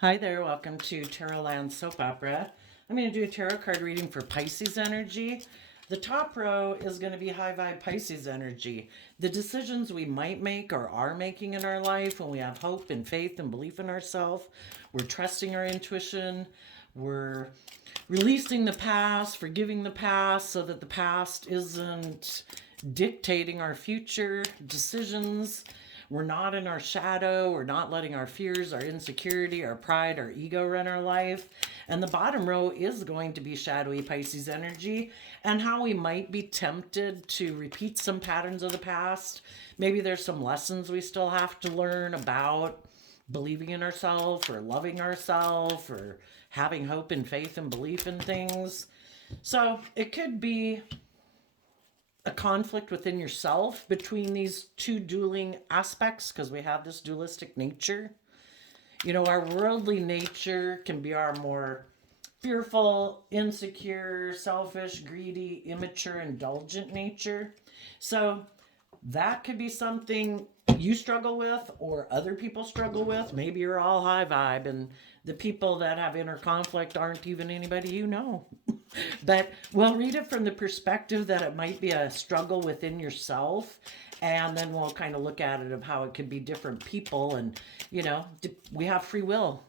Hi there, welcome to Tarot Land Soap Opera. I'm going to do a tarot card reading for Pisces energy. The top row is going to be high vibe Pisces energy. The decisions we might make or are making in our life when we have hope and faith and belief in ourselves, we're trusting our intuition, we're releasing the past, forgiving the past so that the past isn't dictating our future decisions. We're not in our shadow. We're not letting our fears, our insecurity, our pride, our ego run our life. And the bottom row is going to be shadowy Pisces energy and how we might be tempted to repeat some patterns of the past. Maybe there's some lessons we still have to learn about believing in ourselves or loving ourselves or having hope and faith and belief in things. So it could be a conflict within yourself between these two dueling aspects because we have this dualistic nature. You know, our worldly nature can be our more fearful, insecure, selfish, greedy, immature, indulgent nature. So that could be something you struggle with or other people struggle with. Maybe you're all high vibe and the people that have inner conflict aren't even anybody you know. But we'll read it from the perspective that it might be a struggle within yourself. And then we'll kind of look at it of how it could be different people. And, you know, we have free will.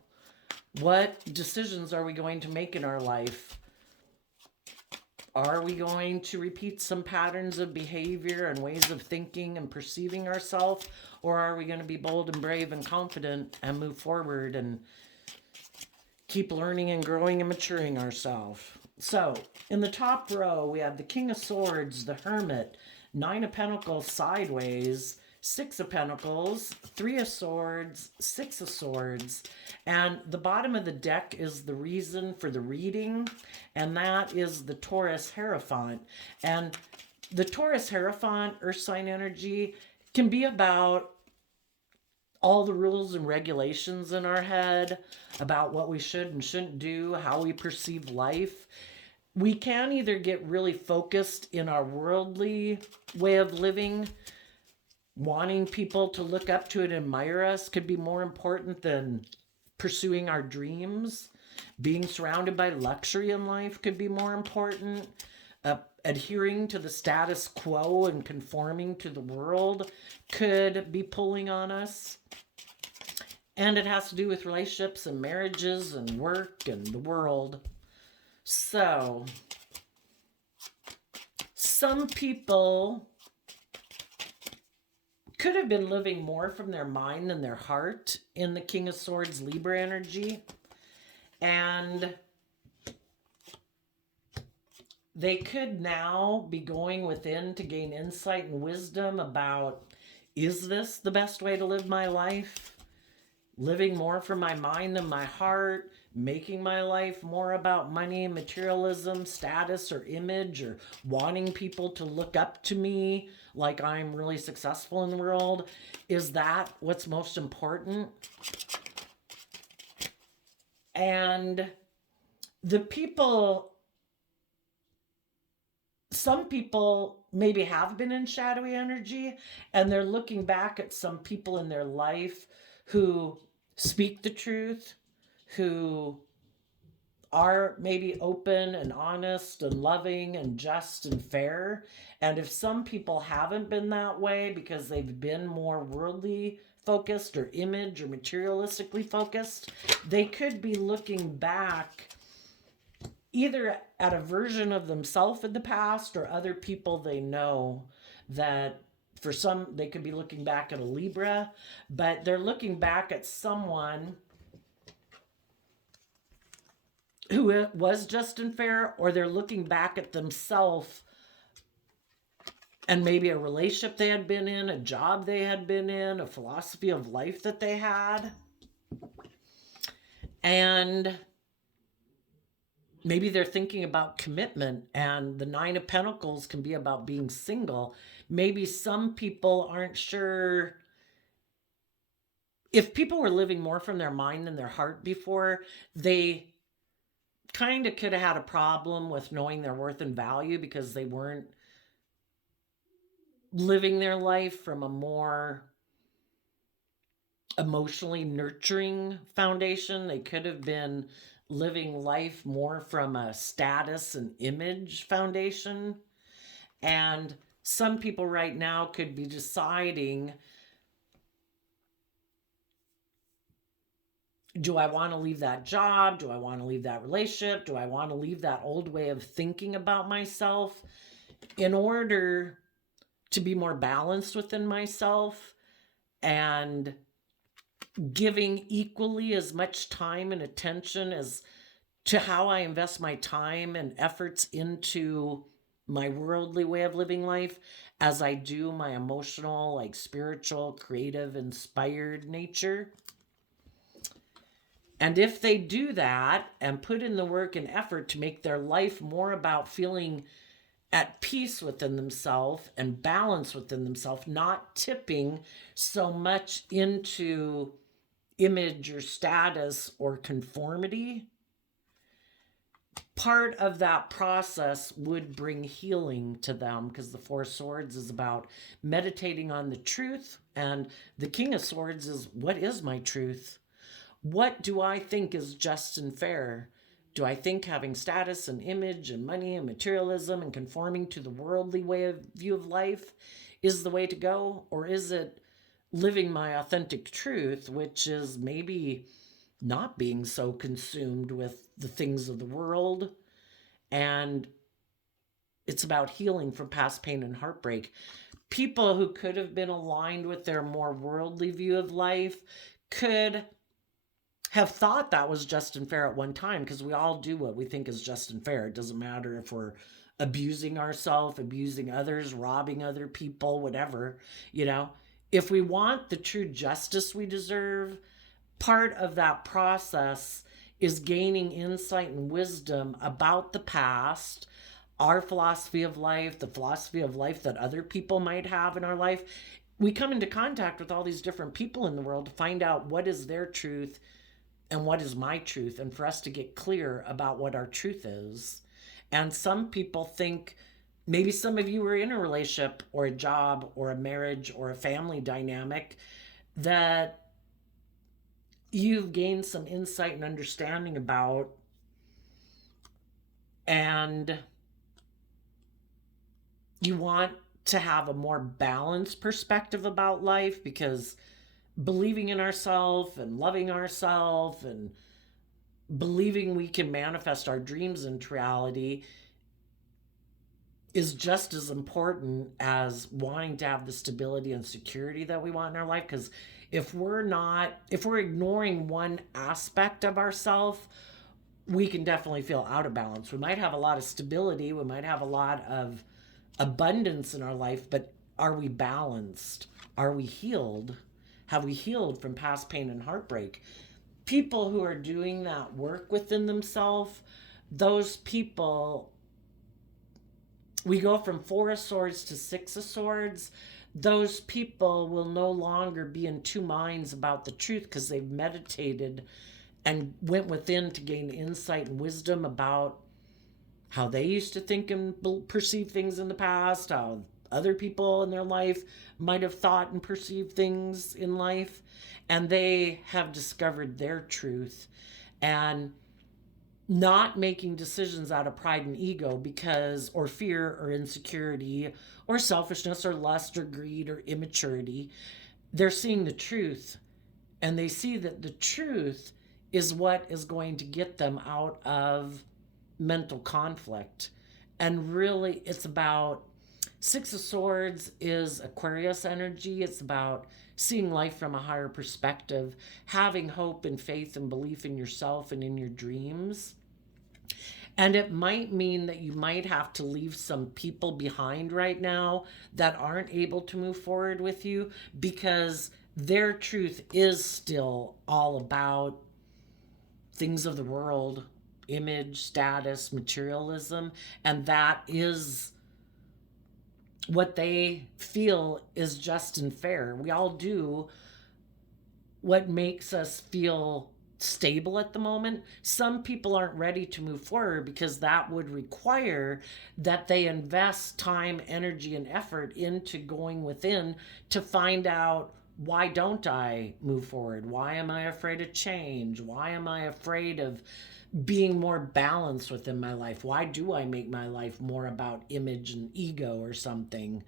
What decisions are we going to make in our life? Are we going to repeat some patterns of behavior and ways of thinking and perceiving ourselves? Or are we going to be bold and brave and confident and move forward and keep learning and growing and maturing ourselves? So, in the top row, we have the King of Swords, the Hermit, Nine of Pentacles sideways, Six of Pentacles, Three of Swords, Six of Swords, and the bottom of the deck is the reason for the reading, and that is the Taurus Hierophant. And the Taurus Hierophant, Earth sign energy, can be about all the rules and regulations in our head about what we should and shouldn't do, how we perceive life. We can either get really focused in our worldly way of living, wanting people to look up to and admire us could be more important than pursuing our dreams. Being surrounded by luxury in life could be more important. Adhering to the status quo and conforming to the world could be pulling on us. And it has to do with relationships and marriages and work and the world. So, some people could have been living more from their mind than their heart in the King of Swords Libra energy. And they could now be going within to gain insight and wisdom about, is this the best way to live my life? Living more from my mind than my heart, making my life more about money, materialism, status, or image, or wanting people to look up to me like I'm really successful in the world. Is that what's most important? And the people, some people maybe have been in shadowy energy and they're looking back at some people in their life who speak the truth, who are maybe open and honest and loving and just and fair. And if some people haven't been that way because they've been more worldly focused or image or materialistically focused, they could be looking back either at a version of themselves in the past or other people they know that for some, they could be looking back at a Libra, but they're looking back at someone who was just and fair, or they're looking back at themselves and maybe a relationship they had been in, a job they had been in, a philosophy of life that they had. And maybe they're thinking about commitment, and the Nine of Pentacles can be about being single. Maybe some people aren't sure. If people were living more from their mind than their heart before, they kind of could have had a problem with knowing their worth and value because they weren't living their life from a more emotionally nurturing foundation. They could have been living life more from a status and image foundation. And some people right now could be deciding, do I want to leave that job? Do I want to leave that relationship? Do I want to leave that old way of thinking about myself in order to be more balanced within myself and giving equally as much time and attention as to how I invest my time and efforts into my worldly way of living life as I do my emotional, like spiritual, creative, inspired nature. And if they do that and put in the work and effort to make their life more about feeling at peace within themselves and balance within themselves, not tipping so much into image or status or conformity, part of that process would bring healing to them, because the Four of Swords is about meditating on the truth, and the King of Swords is, what is my truth? What do I think is just and fair? Do I think having status and image and money and materialism and conforming to the worldly way of view of life is the way to go? Or is it living my authentic truth, which is maybe not being so consumed with the things of the world? And it's about healing from past pain and heartbreak. People who could have been aligned with their more worldly view of life could have thought that was just and fair at one time, because we all do what we think is just and fair. It doesn't matter if we're abusing ourselves, abusing others, robbing other people, whatever, you know. If we want the true justice we deserve, part of that process is gaining insight and wisdom about the past, our philosophy of life, the philosophy of life that other people might have in our life. We come into contact with all these different people in the world to find out what is their truth and what is my truth, and for us to get clear about what our truth is. And some people think, maybe some of you are in a relationship or a job or a marriage or a family dynamic that you've gained some insight and understanding about, and you want to have a more balanced perspective about life, because believing in ourselves and loving ourselves and believing we can manifest our dreams into reality is just as important as wanting to have the stability and security that we want in our life. Because if we're ignoring one aspect of ourselves, we can definitely feel out of balance. We might have a lot of stability, we might have a lot of abundance in our life, but are we balanced? Are we healed? Have we healed from past pain and heartbreak? People who are doing that work within themselves, those people, we go from Four of Swords to Six of Swords. Those people will no longer be in two minds about the truth, because they've meditated and went within to gain insight and wisdom about how they used to think and perceive things in the past, how other people in their life might have thought and perceived things in life, and they have discovered their truth and not making decisions out of pride and ego because, or fear or insecurity or selfishness or lust or greed or immaturity. They're seeing the truth, and they see that the truth is what is going to get them out of mental conflict. And really, it's about, Six of Swords is Aquarius energy. It's about seeing life from a higher perspective, having hope and faith and belief in yourself and in your dreams. And it might mean that you might have to leave some people behind right now that aren't able to move forward with you, because their truth is still all about things of the world, image, status, materialism, and that is what they feel is just and fair. We all do what makes us feel stable at the moment. Some people aren't ready to move forward because that would require that they invest time, energy, and effort into going within to find out why don't I move forward? Why am I afraid of change? Why am I afraid of being more balanced within my life? Why do I make my life more about image and ego or something?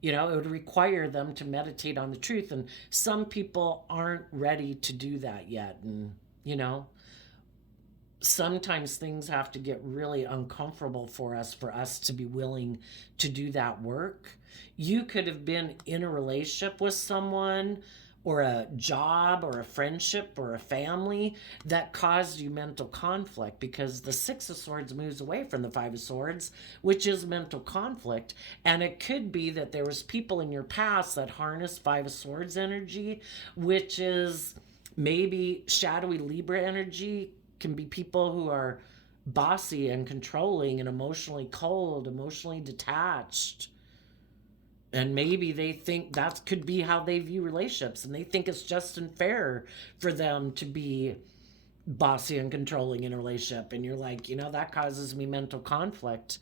You know, it would require them to meditate on the truth. And some people aren't ready to do that yet. And, you know, sometimes things have to get really uncomfortable for us to be willing to do that work. You could have been in a relationship with someone or a job or a friendship or a family that caused you mental conflict, because the Six of Swords moves away from the Five of Swords, which is mental conflict. And it could be that there was people in your past that harness Five of Swords energy, which is maybe shadowy Libra energy. Can be people who are bossy and controlling and emotionally cold, emotionally detached. And maybe they think that could be how they view relationships, and they think it's just unfair for them to be bossy and controlling in a relationship. And you're like, you know, that causes me mental conflict.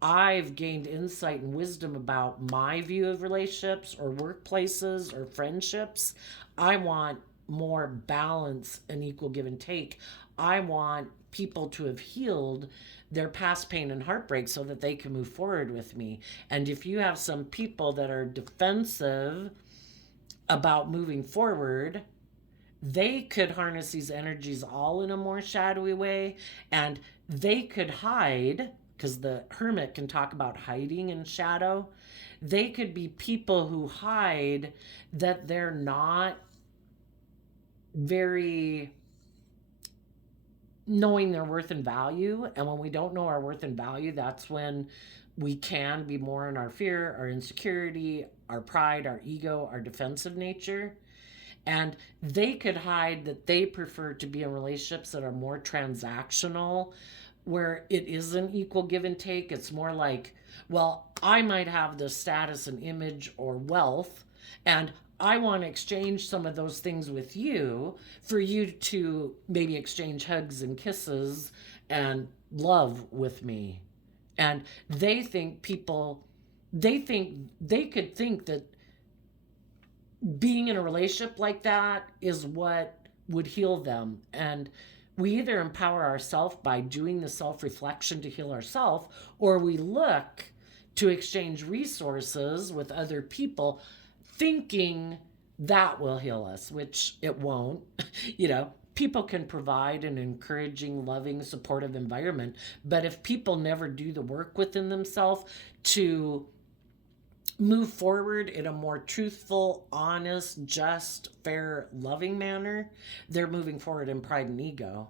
I've gained insight and wisdom about my view of relationships or workplaces or friendships. I want more balance and equal give and take. I want people to have healed their past pain and heartbreak so that they can move forward with me. And if you have some people that are defensive about moving forward, they could harness these energies all in a more shadowy way, and they could hide, because the hermit can talk about hiding in shadow. They could be people who hide that they're not very knowing their worth and value. And when we don't know our worth and value, that's when we can be more in our fear, our insecurity, our pride, our ego, our defensive nature. And they could hide that they prefer to be in relationships that are more transactional, where it isn't equal give and take. It's more like, well, I might have the status and image or wealth, and I want to exchange some of those things with you for you to maybe exchange hugs and kisses and love with me. And they think people, they could think that being in a relationship like that is what would heal them. And we either empower ourselves by doing the self-reflection to heal ourselves, or we look to exchange resources with other people thinking that will heal us, which it won't. You know, people can provide an encouraging, loving, supportive environment, but if people never do the work within themselves to move forward in a more truthful, honest, just, fair, loving manner, they're moving forward in pride and ego.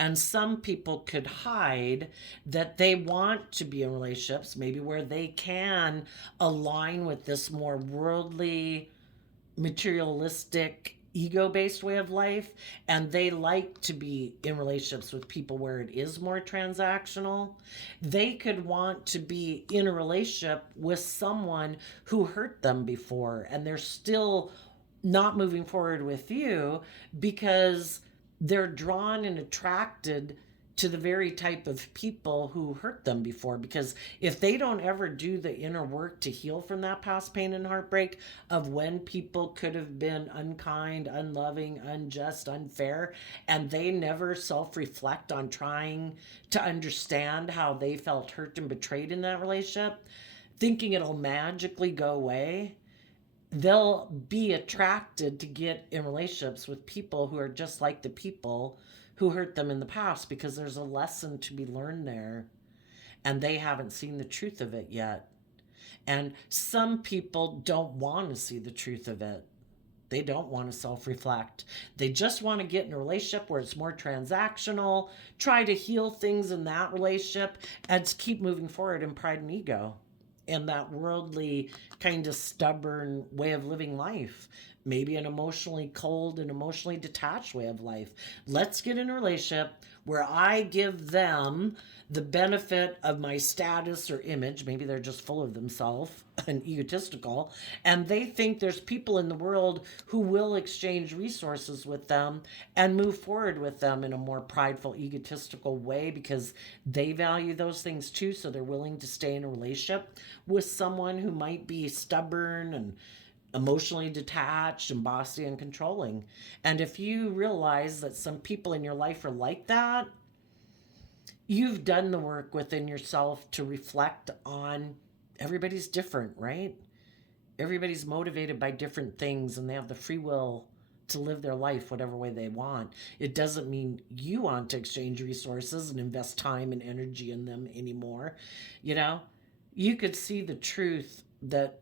And some people could hide that they want to be in relationships, maybe where they can align with this more worldly, materialistic, ego-based way of life, and they like to be in relationships with people where it is more transactional. They could want to be in a relationship with someone who hurt them before, and they're still not moving forward with you because they're drawn and attracted to the very type of people who hurt them before. Because if they don't ever do the inner work to heal from that past pain and heartbreak of when people could have been unkind, unloving, unjust, unfair, and they never self-reflect on trying to understand how they felt hurt and betrayed in that relationship, thinking it'll magically go away, they'll be attracted to get in relationships with people who are just like the people who hurt them in the past, because there's a lesson to be learned there and they haven't seen the truth of it yet. And some people don't want to see the truth of it. They don't want to self-reflect. They just want to get in a relationship where it's more transactional, try to heal things in that relationship, and keep moving forward in pride and ego and that worldly kind of stubborn way of living life. Maybe an emotionally cold and emotionally detached way of life. Let's get in a relationship where I give them the benefit of my status or image. Maybe they're just full of themselves and egotistical, and they think there's people in the world who will exchange resources with them and move forward with them in a more prideful, egotistical way, because they value those things too. So they're willing to stay in a relationship with someone who might be stubborn and emotionally detached and bossy and controlling. And if you realize that some people in your life are like that, you've done the work within yourself to reflect on everybody's different, right? Everybody's motivated by different things and they have the free will to live their life whatever way they want. It doesn't mean you want to exchange resources and invest time and energy in them anymore. You know, you could see the truth that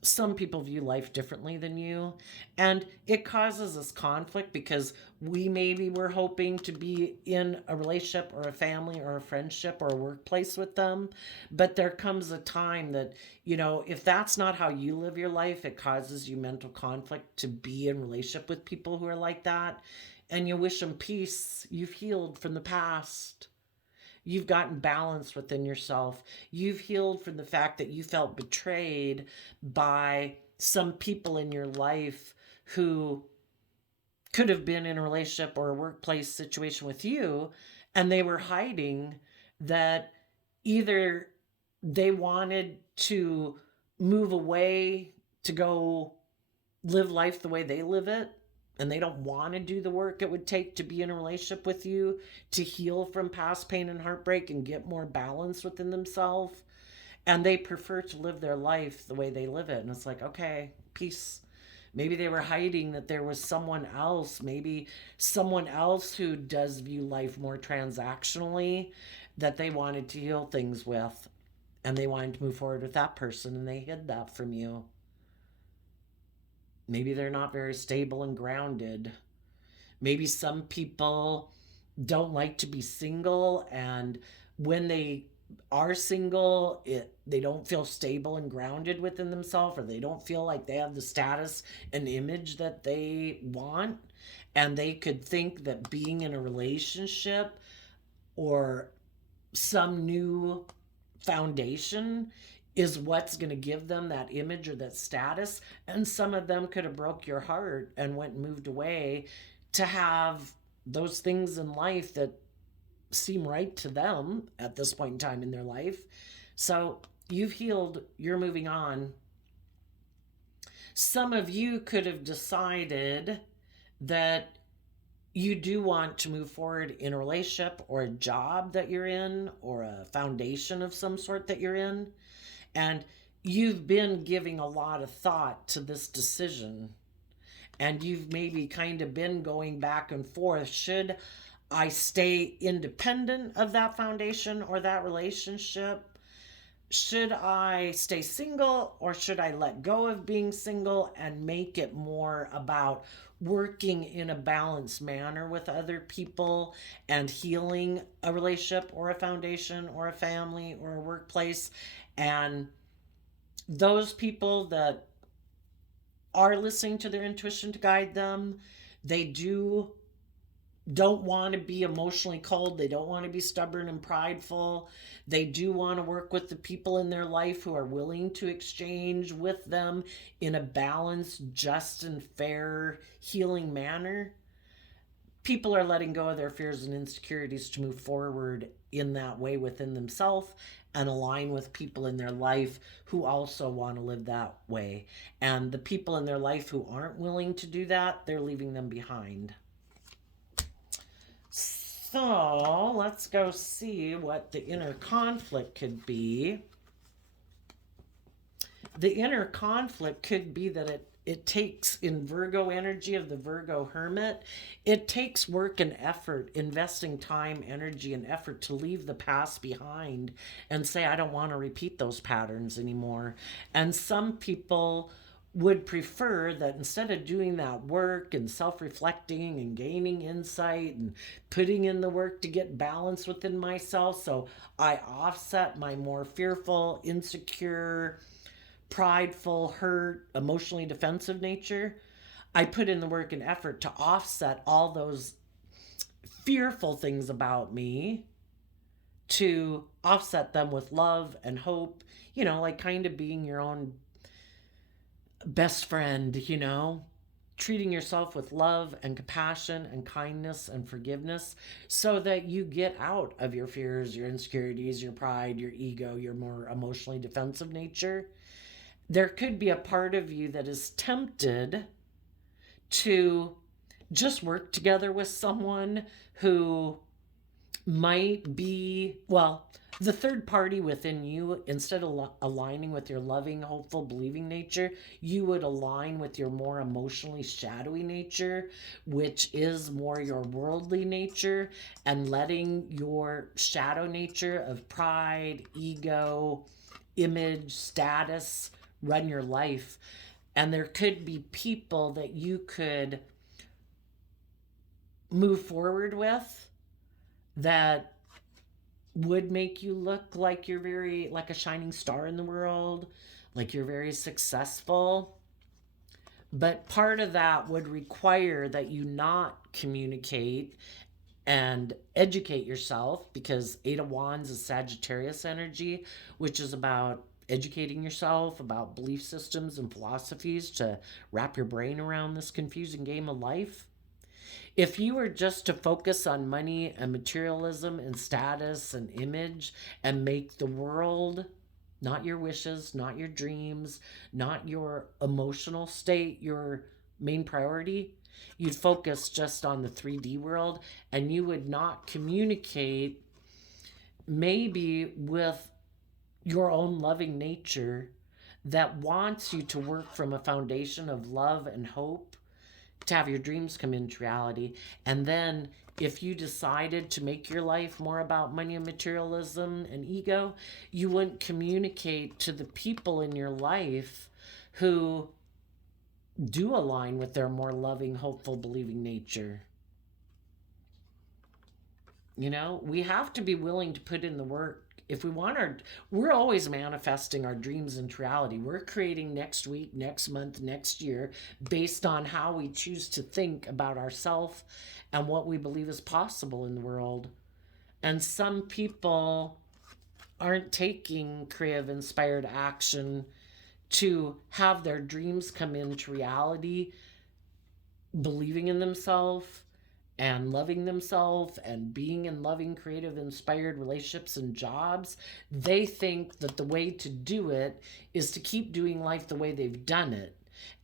some people view life differently than you, and it causes us conflict because we maybe were hoping to be in a relationship or a family or a friendship or a workplace with them, but there comes a time that, if that's not how you live your life, it causes you mental conflict to be in relationship with people who are like that, and you wish them peace. You've healed from the past. You've gotten balance within yourself. You've healed from the fact that you felt betrayed by some people in your life who could have been in a relationship or a workplace situation with you, and they were hiding that either they wanted to move away to go live life the way they live it, and they don't want to do the work it would take to be in a relationship with you to heal from past pain and heartbreak and get more balance within themselves, and they prefer to live their life the way they live it. And it's like, okay, peace. Maybe they were hiding that there was someone else, maybe someone else who does view life more transactionally, that they wanted to heal things with, and they wanted to move forward with that person, and they hid that from you. Maybe they're not very stable and grounded. Maybe some people don't like to be single, and when they are single, they don't feel stable and grounded within themselves, or they don't feel like they have the status and image that they want, and they could think that being in a relationship or some new foundation is what's going to give them that image or that status. And some of them could have broke your heart and went and moved away to have those things in life that seem right to them at this point in time in their life. So you've healed, you're moving on. Some of you could have decided that you do want to move forward in a relationship or a job that you're in or a foundation of some sort that you're in. And you've been giving a lot of thought to this decision. And you've maybe kind of been going back and forth. Should I stay independent of that foundation or that relationship? Should I stay single, or should I let go of being single and make it more about working in a balanced manner with other people and healing a relationship or a foundation or a family or a workplace? And those people that are listening to their intuition to guide them, they don't want to be emotionally cold. They don't want to be stubborn and prideful. They do want to work with the people in their life who are willing to exchange with them in a balanced, just, and fair healing manner. People are letting go of their fears and insecurities to move forward in that way within themselves and align with people in their life who also want to live that way. And the people in their life who aren't willing to do that, they're leaving them behind. So let's go see what the inner conflict could be. The inner conflict could be that it takes, in Virgo energy of the Virgo hermit, it takes work and effort, investing time, energy, and effort to leave the past behind and say, I don't want to repeat those patterns anymore. And some people would prefer that instead of doing that work and self-reflecting and gaining insight and putting in the work to get balance within myself, so I offset my more fearful, insecure, prideful, hurt, emotionally defensive nature, I put in the work and effort to offset all those fearful things about me, to offset them with love and hope, like kind of being your own best friend, treating yourself with love and compassion and kindness and forgiveness so that you get out of your fears, your insecurities, your pride, your ego, your more emotionally defensive nature. there could be a part of you that is tempted to just work together with someone who might be, well, the third party within you, instead of aligning with your loving, hopeful, believing nature, you would align with your more emotionally shadowy nature, which is more your worldly nature, and letting your shadow nature of pride, ego, image, status run your life. And there could be people that you could move forward with that would make you look like you're very, like a shining star in the world, like you're very successful. But part of that would require that you not communicate and educate yourself, because Eight of Wands is Sagittarius energy, which is about educating yourself about belief systems and philosophies to wrap your brain around this confusing game of life. If you were just to focus on money and materialism and status and image and make the world, not your wishes, not your dreams, not your emotional state, your main priority, you'd focus just on the 3D world, and you would not communicate maybe with your own loving nature that wants you to work from a foundation of love and hope to have your dreams come into reality. And then if you decided to make your life more about money and materialism and ego, you wouldn't communicate to the people in your life who do align with their more loving, hopeful, believing nature. You know, we have to be willing to put in the work. If we want our, we're always manifesting our dreams into reality. We're creating next week, next month, next year based on how we choose to think about ourselves and what we believe is possible in the world. And some people aren't taking creative, inspired action to have their dreams come into reality, believing in themselves and loving themselves and being in loving, creative, inspired relationships and jobs. They think that the way to do it is to keep doing life the way they've done it.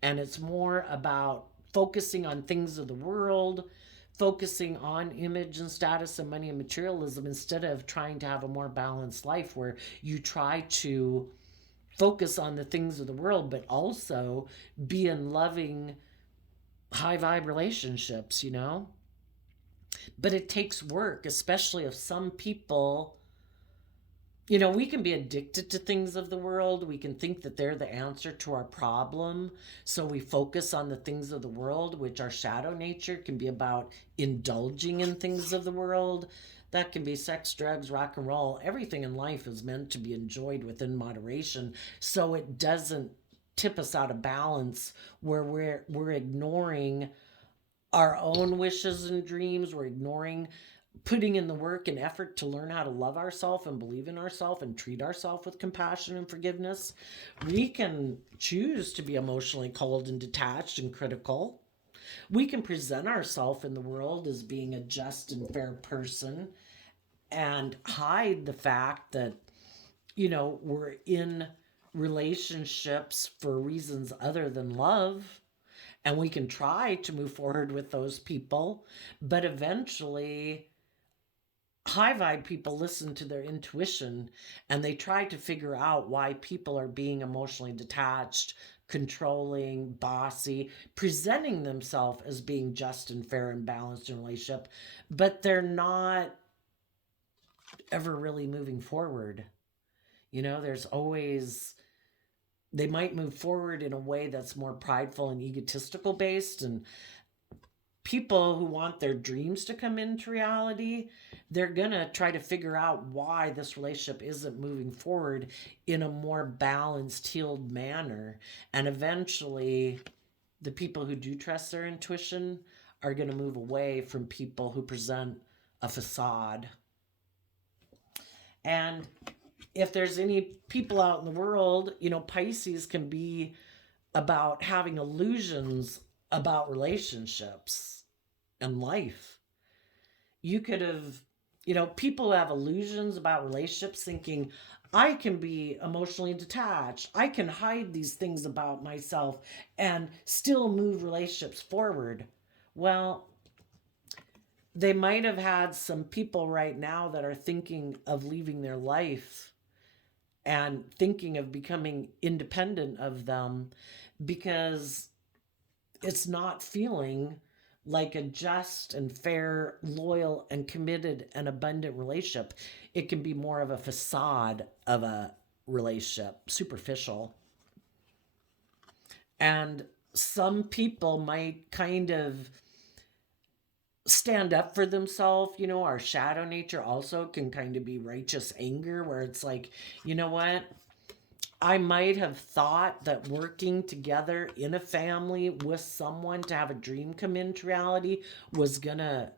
And it's more about focusing on things of the world, focusing on image and status and money and materialism, instead of trying to have a more balanced life where you try to focus on the things of the world, but also be in loving, high vibe relationships, you know? But it takes work, especially if some people, you know, we can be addicted to things of the world. We can think that they're the answer to our problem. So we focus on the things of the world, which our shadow nature can be about indulging in things of the world. That can be sex, drugs, rock and roll. Everything in life is meant to be enjoyed within moderation, so it doesn't tip us out of balance where we're ignoring our own wishes and dreams. We're ignoring putting in the work and effort to learn how to love ourselves and believe in ourselves and treat ourselves with compassion and forgiveness. We can choose to be emotionally cold and detached and critical. We can present ourselves in the world as being a just and fair person and hide the fact that, you know, we're in relationships for reasons other than love. And we can try to move forward with those people, but eventually high vibe people listen to their intuition and they try to figure out why people are being emotionally detached, controlling, bossy, presenting themselves as being just and fair and balanced in a relationship, but they're not ever really moving forward. You know, there's always, they might move forward in a way that's more prideful and egotistical based. And people who want their dreams to come into reality, they're going to try to figure out why this relationship isn't moving forward in a more balanced, healed manner. And eventually, the people who do trust their intuition are going to move away from people who present a facade. And if there's any people out in the world, you know, Pisces can be about having illusions about relationships and life. You could have, you know, people who have illusions about relationships thinking, I can be emotionally detached. I can hide these things about myself and still move relationships forward. Well, they might have had some people right now that are thinking of leaving their life and thinking of becoming independent of them because it's not feeling like a just and fair, loyal and committed and abundant relationship. It can be more of a facade of a relationship, superficial. And some people might kind of stand up for themselves. You know, our shadow nature also can kind of be righteous anger, where it's like, you know what? I might have thought that working together in a family with someone to have a dream come into reality was gonna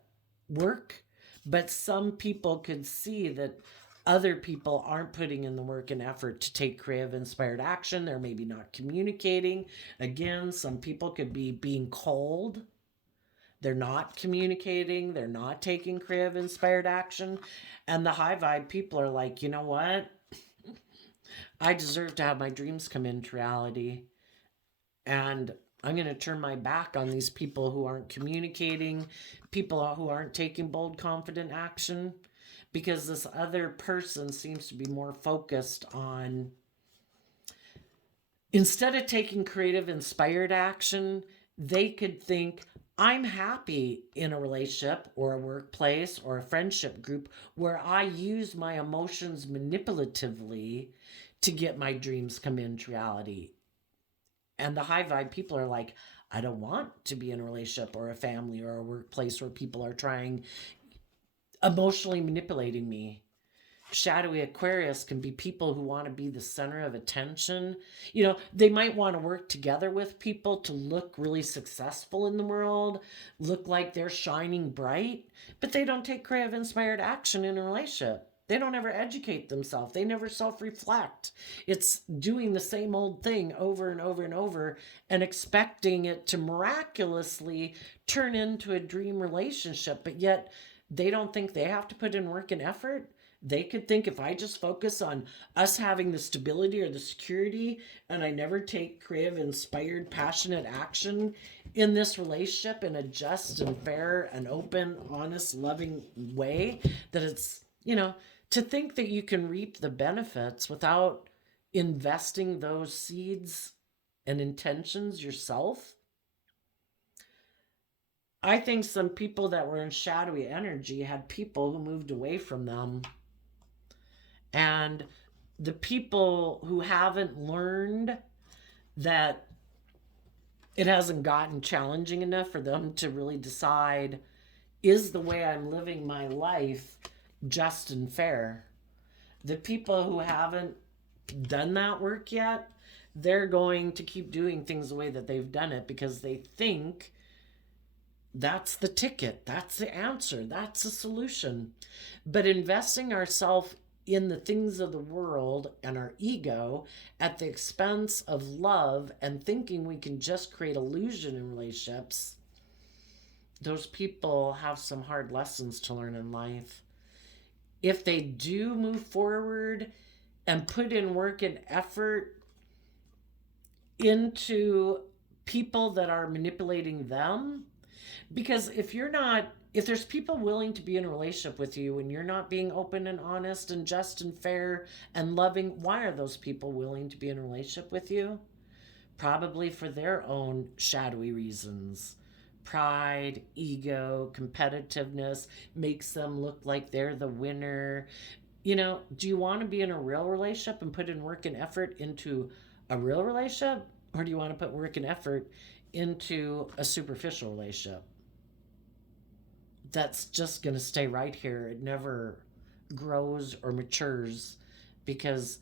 work. But some people could see that other people aren't putting in the work and effort to take creative inspired action. They're maybe not communicating. Again, some people could be being cold. They're not communicating. They're not taking creative inspired action. And the high vibe people are like, you know what? I deserve to have my dreams come into reality. And I'm going to turn my back on these people who aren't communicating, people who aren't taking bold, confident action, because this other person seems to be more focused on, instead of taking creative, inspired action, they could think, I'm happy in a relationship or a workplace or a friendship group where I use my emotions manipulatively to get my dreams come into reality. And the high vibe people are like, I don't want to be in a relationship or a family or a workplace where people are trying emotionally manipulating me. Shadowy Aquarius can be people who want to be the center of attention. You know, they might want to work together with people to look really successful in the world, look like they're shining bright, but they don't take creative inspired action in a relationship. They don't ever educate themselves. They never self reflect. It's doing the same old thing over and over and over and expecting it to miraculously turn into a dream relationship, but yet they don't think they have to put in work and effort. They could think, if I just focus on us having the stability or the security and I never take creative, inspired, passionate action in this relationship in a just and fair and open, honest, loving way, that it's, you know, to think that you can reap the benefits without investing those seeds and intentions yourself. I think some people that were in shadowy energy had people who moved away from them. And the people who haven't learned that it hasn't gotten challenging enough for them to really decide, is the way I'm living my life just and fair? The people who haven't done that work yet, they're going to keep doing things the way that they've done it because they think that's the ticket, that's the answer, that's the solution. But investing ourselves in the things of the world and our ego at the expense of love and thinking we can just create illusion in relationships, those people have some hard lessons to learn in life. If they do move forward and put in work and effort into people that are manipulating them, because if there's people willing to be in a relationship with you and you're not being open and honest and just and fair and loving, why are those people willing to be in a relationship with you? Probably for their own shadowy reasons. Pride, ego, competitiveness makes them look like they're the winner. You know, do you want to be in a real relationship and put in work and effort into a real relationship? Or do you want to put work and effort into a superficial relationship that's just going to stay right here? It never grows or matures, because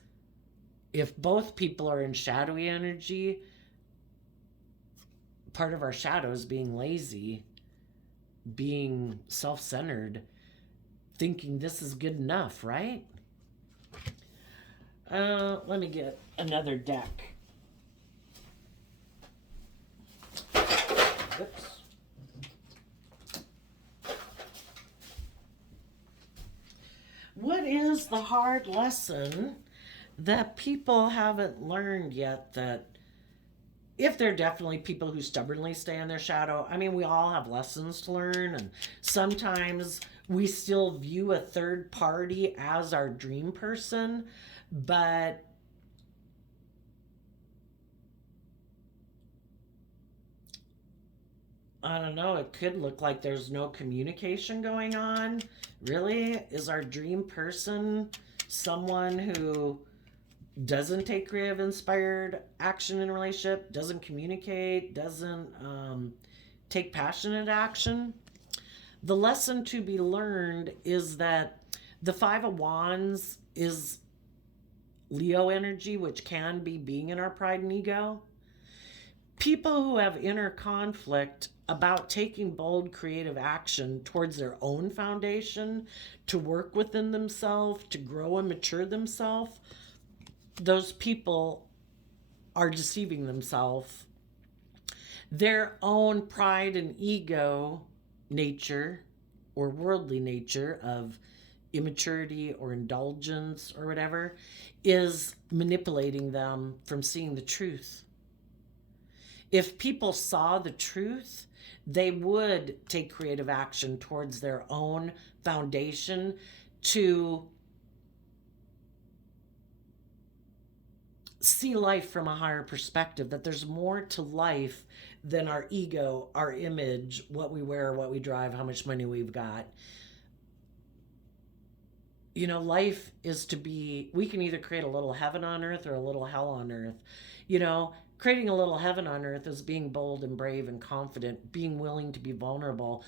if both people are in shadowy energy, part of our shadow is being lazy, being self centered, thinking this is good enough, right? Let me get another deck. Oops. What is the hard lesson that people haven't learned yet that if they're definitely people who stubbornly stay in their shadow, I mean, we all have lessons to learn, and sometimes we still view a third party as our dream person, but I don't know, it could look like there's no communication going on. Really? Is our dream person someone who doesn't take creative, inspired action in a relationship, doesn't communicate, doesn't take passionate action? The lesson to be learned is that the Five of Wands is Leo energy, which can be being in our pride and ego. People who have inner conflict about taking bold creative action towards their own foundation, to work within themselves, to grow and mature themselves, those people are deceiving themselves. Their own pride and ego nature or worldly nature of immaturity or indulgence or whatever is manipulating them from seeing the truth. If people saw the truth, they would take creative action towards their own foundation to see life from a higher perspective, that there's more to life than our ego, our image, what we wear, what we drive, how much money we've got. You know, life is to be, we can either create a little heaven on earth or a little hell on earth. You know, creating a little heaven on earth is being bold and brave and confident, being willing to be vulnerable,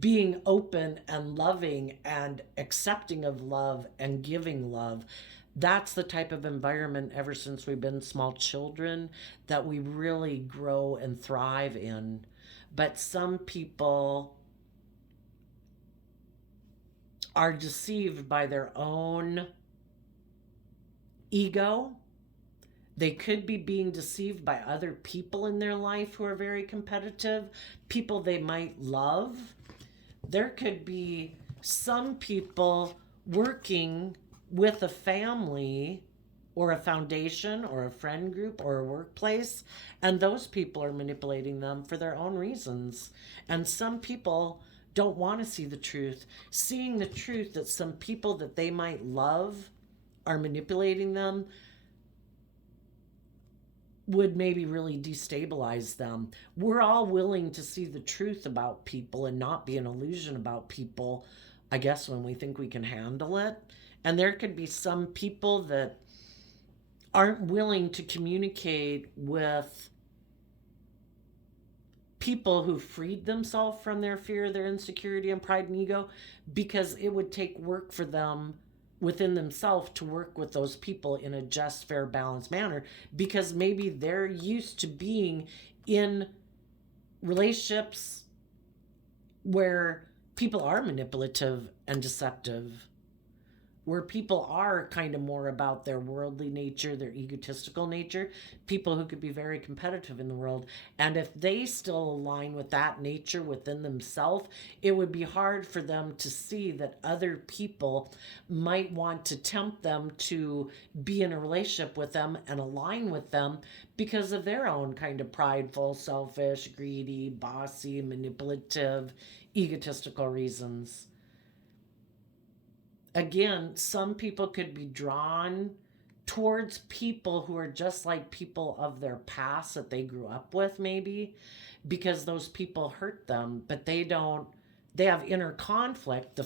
being open and loving and accepting of love and giving love. That's the type of environment, ever since we've been small children, that we really grow and thrive in. But some people are deceived by their own ego. They could be being deceived by other people in their life who are very competitive, people they might love. There could be some people working with a family or a foundation or a friend group or a workplace, and those people are manipulating them for their own reasons. And some people don't want to see the truth. Seeing the truth that some people that they might love are manipulating them would maybe really destabilize them. We're all willing to see the truth about people and not be an illusion about people, I guess, when we think we can handle it. And there could be some people that aren't willing to communicate with people who freed themselves from their fear, their insecurity, and pride and ego, because it would take work for them within themselves to work with those people in a just, fair, balanced manner, because maybe they're used to being in relationships where people are manipulative and deceptive, where people are kind of more about their worldly nature, their egotistical nature, people who could be very competitive in the world. And if they still align with that nature within themselves, it would be hard for them to see that other people might want to tempt them to be in a relationship with them and align with them because of their own kind of prideful, selfish, greedy, bossy, manipulative, egotistical reasons. Again, some people could be drawn towards people who are just like people of their past that they grew up with, maybe because those people hurt them, but they have inner conflict.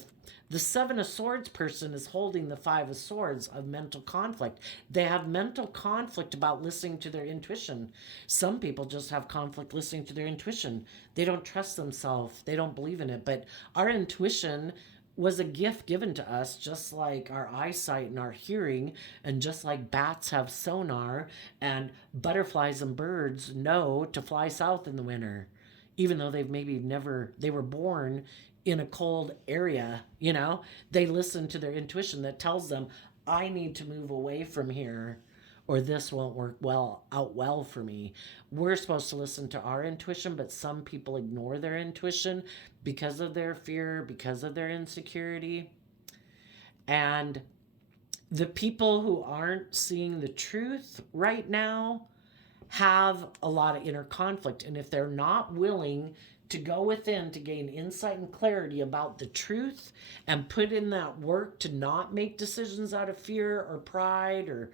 The Seven of Swords person is holding the Five of Swords of mental conflict. They have mental conflict about listening to their intuition. Some people just have conflict listening to their intuition. They don't trust themselves, they don't believe in it. But our intuition was a gift given to us, just like our eyesight and our hearing, and just like bats have sonar, and butterflies and birds know to fly south in the winter, even though they've maybe never, they were born in a cold area, you know, they listen to their intuition that tells them, I need to move away from here, or this won't work well for me. We're supposed to listen to our intuition, but some people ignore their intuition because of their fear, because of their insecurity. And The people who aren't seeing the truth right now have a lot of inner conflict. And if they're not willing to go within to gain insight and clarity about the truth and put in that work to not make decisions out of fear or pride or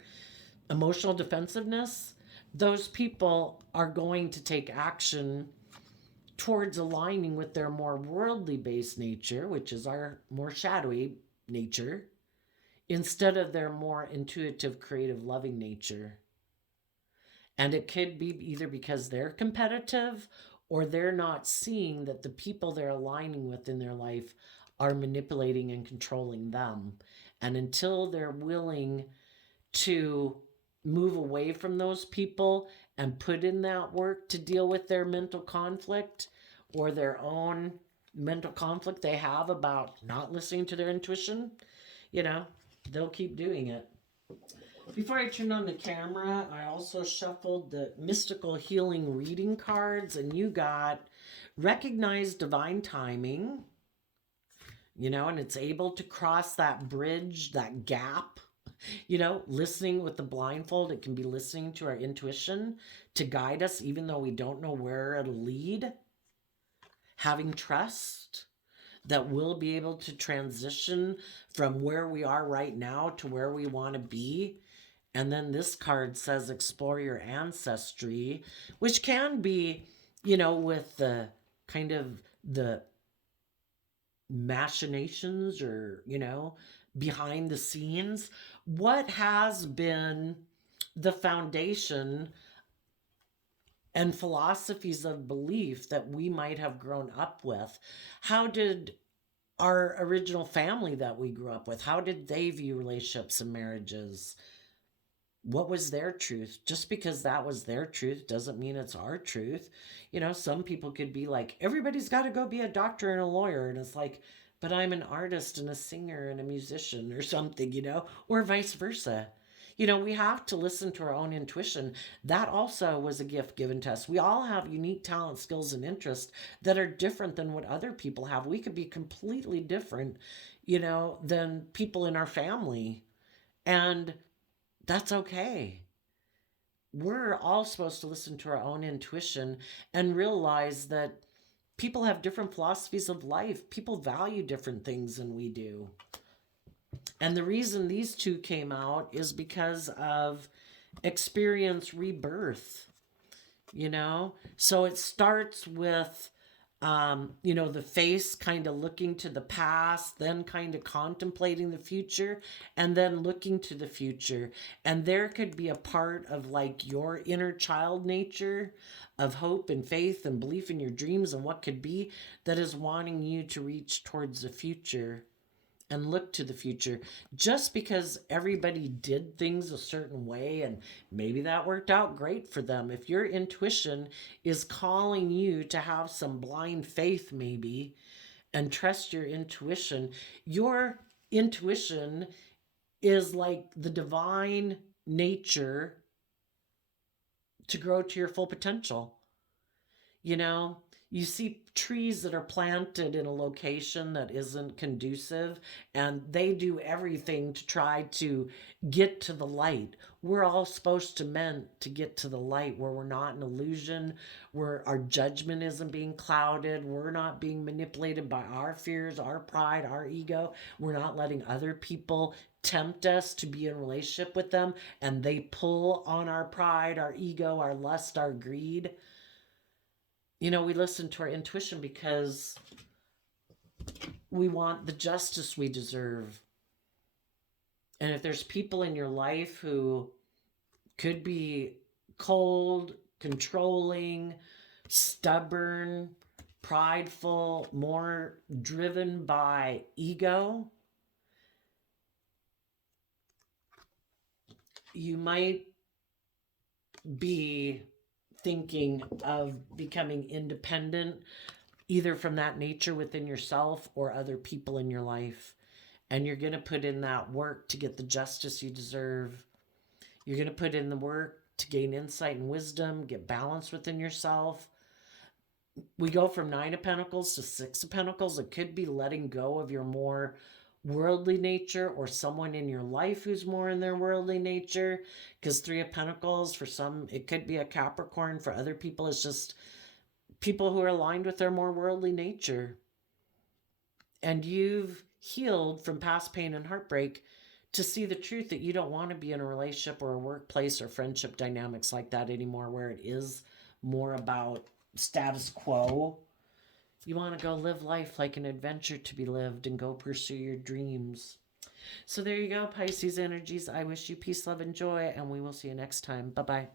emotional defensiveness, those people are going to take action towards aligning with their more worldly based nature, which is our more shadowy nature, instead of their more intuitive, creative, loving nature. And it could be either because they're competitive or they're not seeing that the people they're aligning with in their life are manipulating and controlling them. And until they're willing to move away from those people and put in that work to deal with their mental conflict or their own mental conflict they have about not listening to their intuition, they'll keep doing it. Before I turn on the camera, I also shuffled the mystical healing reading cards, and you got recognize divine timing, and it's able to cross that bridge, that gap. Listening with the blindfold, it can be listening to our intuition to guide us, even though we don't know where it'll lead. Having trust that we'll be able to transition from where we are right now to where we want to be. And then this card says explore your ancestry, which can be, with the kind of the machinations or, behind the scenes. What has been the foundation and philosophies of belief that we might have grown up with? How did our original family that we grew up with, how did they view relationships and marriages? What was their truth? Just because that was their truth doesn't mean it's our truth. Some people could be like, everybody's got to go be a doctor and a lawyer. And it's like, but I'm an artist and a singer and a musician or something, or vice versa. We have to listen to our own intuition. That also was a gift given to us. We all have unique talents, skills, and interests that are different than what other people have. We could be completely different, than people in our family. And that's okay. We're all supposed to listen to our own intuition and realize that people have different philosophies of life. People value different things than we do. And the reason these two came out is because of experience rebirth, So it starts with, the face kind of looking to the past, then kind of contemplating the future, and then looking to the future. And there could be a part of like your inner child nature of hope and faith and belief in your dreams and what could be that is wanting you to reach towards the future and look to the future. Just because everybody did things a certain way and maybe that worked out great for them, if your intuition is calling you to have some blind faith maybe and trust your intuition is like the divine nature to grow to your full potential. You see trees that are planted in a location that isn't conducive, and they do everything to try to get to the light. We're all supposed to meant to get to the light where we're not an illusion, where our judgment isn't being clouded, we're not being manipulated by our fears, our pride, our ego. We're not letting other people tempt us to be in relationship with them, and they pull on our pride, our ego, our lust, our greed. We listen to our intuition because we want the justice we deserve. And if there's people in your life who could be cold, controlling, stubborn, prideful, more driven by ego, you might be thinking of becoming independent, either from that nature within yourself or other people in your life. And you're going to put in that work to get the justice you deserve. You're going to put in the work to gain insight and wisdom, get balance within yourself. We go from 9 of Pentacles to 6 of Pentacles. It could be letting go of your more worldly nature, or someone in your life who's more in their worldly nature. Because Three of Pentacles, for some, it could be a Capricorn. For other people, it's just people who are aligned with their more worldly nature. And you've healed from past pain and heartbreak to see the truth that you don't want to be in a relationship or a workplace or friendship dynamics like that anymore, where it is more about status quo. You want to go live life like an adventure to be lived and go pursue your dreams. So there you go, Pisces energies. I wish you peace, love, and joy, and we will see you next time. Bye-bye.